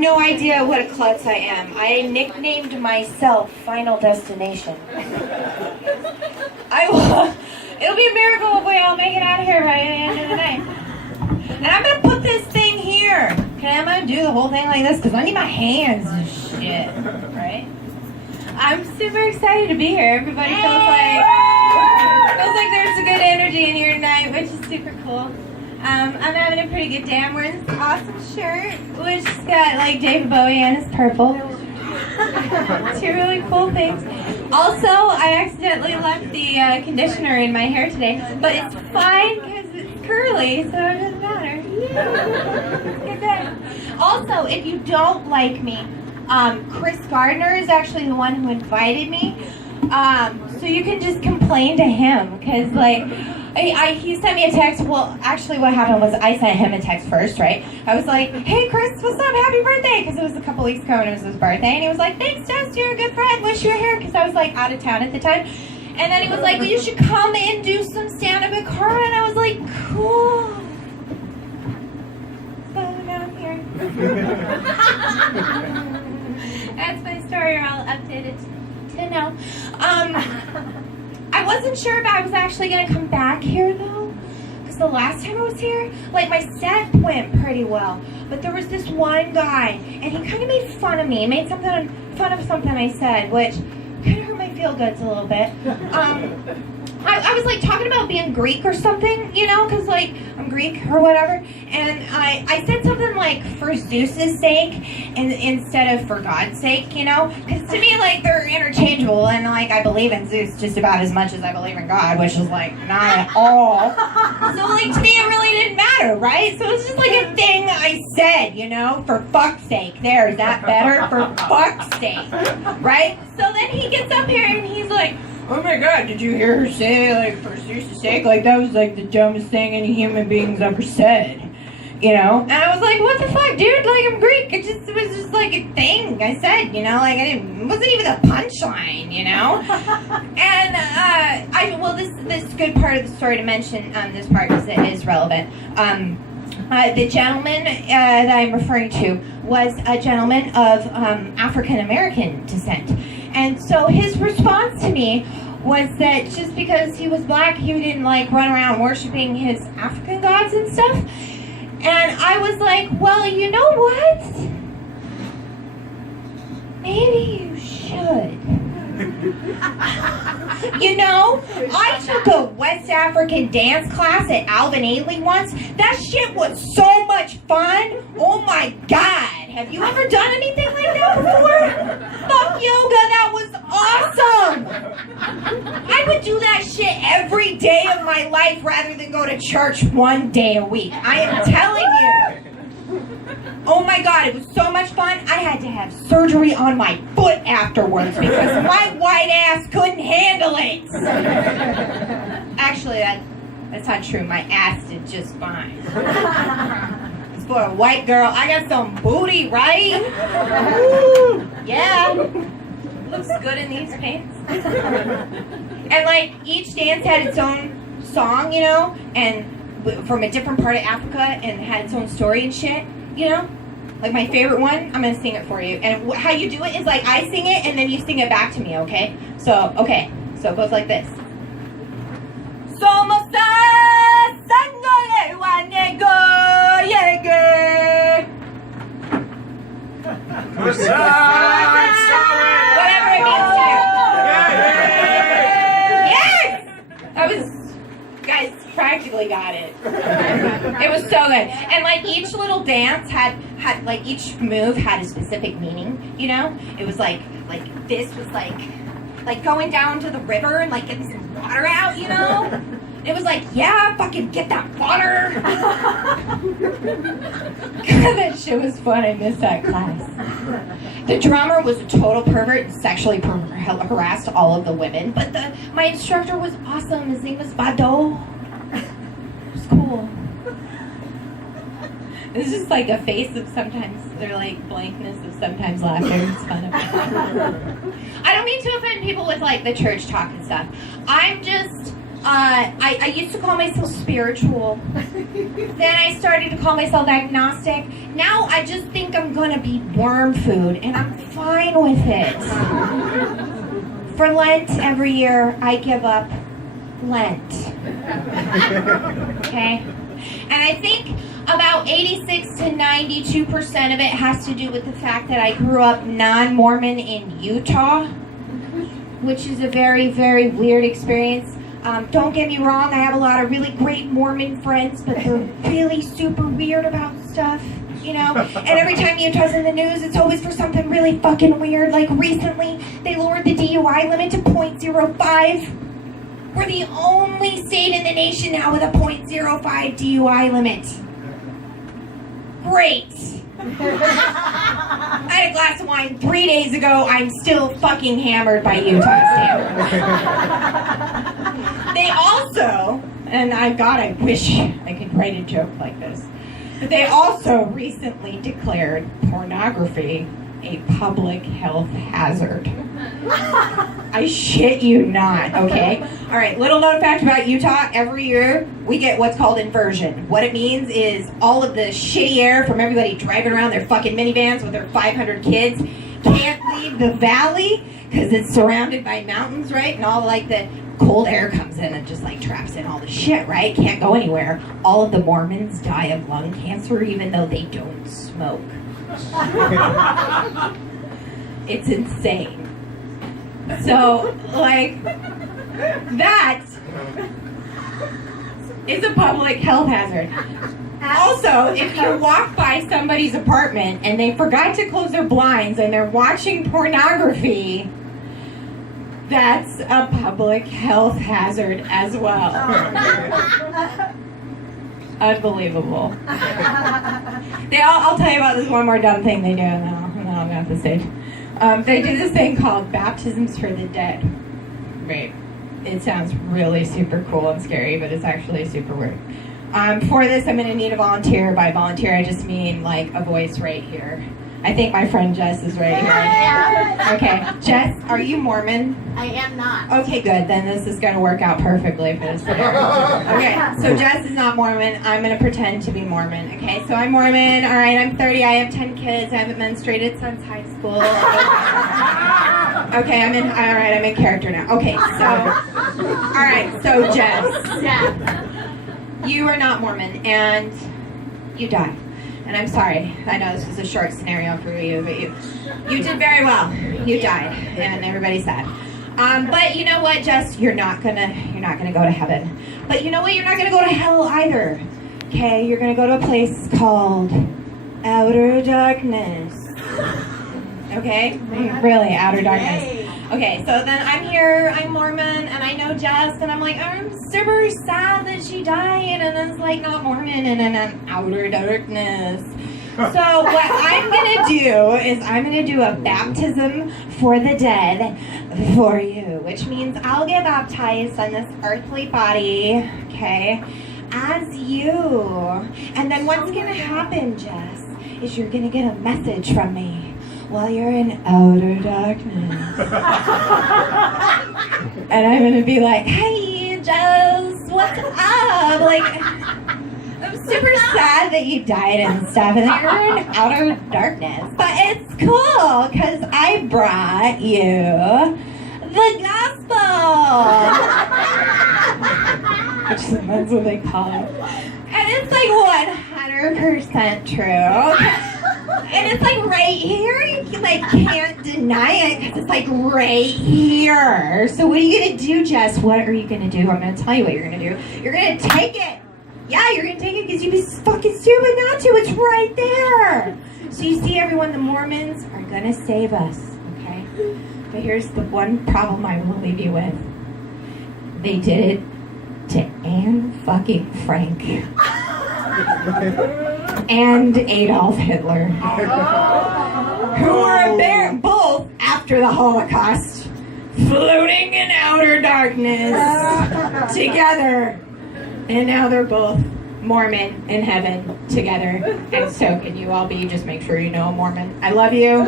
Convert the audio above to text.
no idea what a klutz I am. I nicknamed myself Final Destination. It'll be a miracle if we all make it out of here by the end of the night. And I'm gonna put this thing here. Okay, I'm gonna do the whole thing like this because I need my hands and shit, right? I'm super excited to be here. Everybody feels like there's a good energy in here tonight, which is super cool. I'm having a pretty good day. I'm wearing this awesome shirt, which has got like David Bowie and it's purple. Two really cool things. Also, I accidentally left the conditioner in my hair today, but it's fine because it's curly, so it doesn't matter. Good day. Also, if you don't like me, Chris Gardner is actually the one who invited me. So you can just complain to him, because like, he sent me a text. Well, actually what happened was I sent him a text first, right? I was like, hey Chris, what's up? Happy birthday! Because it was a couple weeks ago and it was his birthday. And he was like, thanks Jess, you're a good friend. Wish you were here, because I was like out of town at the time. And then he was like, well, you should come and do some stand-up at Karma. And I was like, cool. So now I'm here. That's my story. You're all updated to know. I wasn't sure if I was actually going to come back here, though, because the last time I was here, like, my set went pretty well, but there was this one guy, and he kind of made fun of me. He made fun of something I said, which kind of hurt my feel-goods a little bit. I was, like, talking about being Greek or something, you know, because, like, I'm Greek or whatever, and I said something like, for Zeus's sake, instead of for God's sake, you know, because to me, like, they're interchangeable, and, like, I believe in Zeus just about as much as I believe in God, which is, like, not at all. So, like, to me, it really didn't matter, right? So it's just, like, a thing I said, you know, for fuck's sake. There, is that better? For fuck's sake, right? So then he gets up here, and he's like, oh my god, did you hear her say, like, for Zeus' sake? Like, that was, like, the dumbest thing any human being's ever said. You know? And I was like, what the fuck, dude? Like, I'm Greek. It was just, like, a thing I said, you know? Like, it wasn't even a punchline, you know? And, this good part of the story to mention, this part because it is relevant. The gentleman that I'm referring to was a gentleman of African-American descent. And so his response to me was that just because he was black, he didn't, like, run around worshiping his African gods and stuff. And I was like, well, you know what? Maybe you should. You know, I took a West African dance class at Alvin Ailey once. That shit was so much fun. Oh my god. Have you ever done anything like that before? Fuck yoga, that was awesome. I would do that shit every day of my life rather than go to church one day a week. I am telling you. Oh my god, it was so much fun. I had to have surgery on my foot afterwards because my white ass couldn't handle it. Actually, that's not true. My ass did just fine. It's for a white girl. I got some booty, right? Woo, yeah. Looks good in these pants. And like each dance had its own song, you know, and from a different part of Africa, and had its own story and shit. You know, like my favorite one, I'm gonna sing it for you. And how you do it is like I sing it and then you sing it back to me, okay? So it goes like this. Somos whatever it means to you. Yes! That was, guys, practically got it. It was so good. And like each little dance had like each move had a specific meaning, you know? It was like this was like going down to the river and like getting some water out, you know? It was like, yeah, fucking get that water. God, that shit was fun. I missed that class. The drummer was a total pervert and sexually harassed all of the women, but my instructor was awesome. His name was Bado. It was cool. It's just like a face of sometimes, they're like blankness of sometimes laughter. It's fun. I don't mean to offend people with like the church talk and stuff. I'm just I used to call myself spiritual. Then I started to call myself agnostic. Now I just think I'm gonna be worm food, and I'm fine with it. For Lent every year, I give up Lent. Okay? And I think about 86 to 92% of it has to do with the fact that I grew up non-Mormon in Utah, which is a very, very weird experience. Don't get me wrong, I have a lot of really great Mormon friends, but they're really super weird about stuff, you know? And every time Utah's in the news, it's always for something really fucking weird. Like recently, they lowered the DUI limit to .05. We're the only state in the nation now with a .05 DUI limit. Great. I had a glass of wine 3 days ago. I'm still fucking hammered by Utah standards. They also, and I wish I could write a joke like this, but they also recently declared pornography a public health hazard. I shit you not, okay? All right, little known fact about Utah. Every year, we get what's called inversion. What it means is all of the shitty air from everybody driving around their fucking minivans with their 500 kids can't leave the valley because it's surrounded by mountains, right? And all like the cold air comes in and just like traps in all the shit, right? Can't go anywhere. All of the Mormons die of lung cancer even though they don't smoke. It's insane. So, like, that is a public health hazard. Also, if you walk by somebody's apartment and they forgot to close their blinds and they're watching pornography, that's a public health hazard as well. Unbelievable. I'll tell you about this one more dumb thing they do, and then I'll go off the stage. They do this thing called baptisms for the dead. Right. It sounds really super cool and scary, but it's actually super weird. For this, I'm going to need a volunteer. By volunteer, I just mean like a voice right here. I think my friend Jess is right here. Okay, Jess, are you Mormon? I am not. Okay, good. Then this is going to work out perfectly for this. Okay, so Jess is not Mormon. I'm going to pretend to be Mormon. Okay, so I'm Mormon. All right, I'm 30. I have 10 kids. I haven't menstruated since high school. Okay, I'm in character now. Okay, so Jess. Yeah. You are not Mormon, and you died. And I'm sorry. I know this was a short scenario for you, but you did very well. You died, and everybody's sad. But you know what, Jess? You're not gonna go to heaven. But you know what? You're not gonna go to hell either. Okay? You're gonna go to a place called outer darkness. Okay? Really, outer darkness. Okay, so then I'm here, I'm Mormon, and I know Jess, and I'm like, I'm super sad that she died, and it's like not Mormon, and then I'm outer darkness. So what I'm gonna do is I'm gonna do a baptism for the dead for you, which means I'll get baptized on this earthly body, okay, as you. And then what's gonna happen, Jess, is you're gonna get a message from me. While you're in outer darkness. And I'm gonna be like, hey, Jess, what's up? Like, I'm super sad that you died and stuff, and that you're in outer darkness. But it's cool, because I brought you the gospel. That's what they call it. And it's like 100% true. And it's like right here, you can't deny it because it's like right here. So what are you gonna do, Jess? What are you gonna do? I'm gonna tell you what you're gonna do. You're gonna take it. Yeah, you're gonna take it because you'd be fucking stupid not to. It's right there. So you see, everyone, the Mormons are gonna save us, okay? But here's the one problem I will leave you with. They did it to Anne fucking Frank. And Adolf Hitler, who were both, after the Holocaust, floating in outer darkness together. And now they're both Mormon in heaven together. And so can you all be. Just make sure you know a Mormon. I love you.